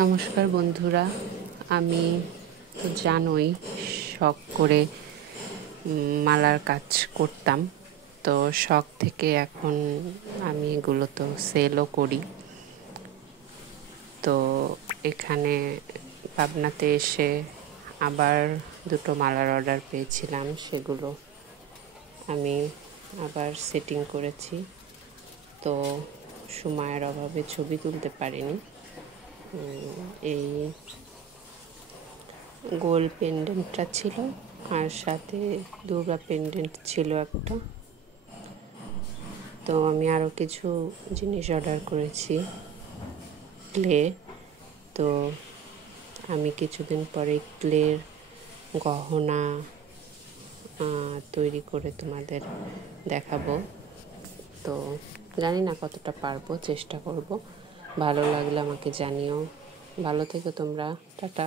নমস্কার বন্ধুরা, আমি তো জানোই শখ করে মালার কাজ করতাম। তো শখ থেকে এখন আমি এগুলো তো সেলও করি। তো এখানে পাবনাতে এসে আবার দুটো মালার অর্ডার পেয়েছিলাম, সেগুলো আমি আবার সেটিং করেছি। তো সময়ের অভাবে ছবি তুলতে পারিনি। এই গোল পেন্ডেন্টটা ছিল, আর সাথে দুর্গা পেন্ডেন্ট ছিল একটা। তো আমি আরও কিছু জিনিস অর্ডার করেছি, ক্লে। তো আমি কিছুদিন পরে ক্লের গহনা তৈরি করে তোমাদের দেখাবো। তো জানি না কতটা পারবো, চেষ্টা করব। ভালো লাগলে আমাকে জানিও। ভালো থেকো তোমরা, টাটা।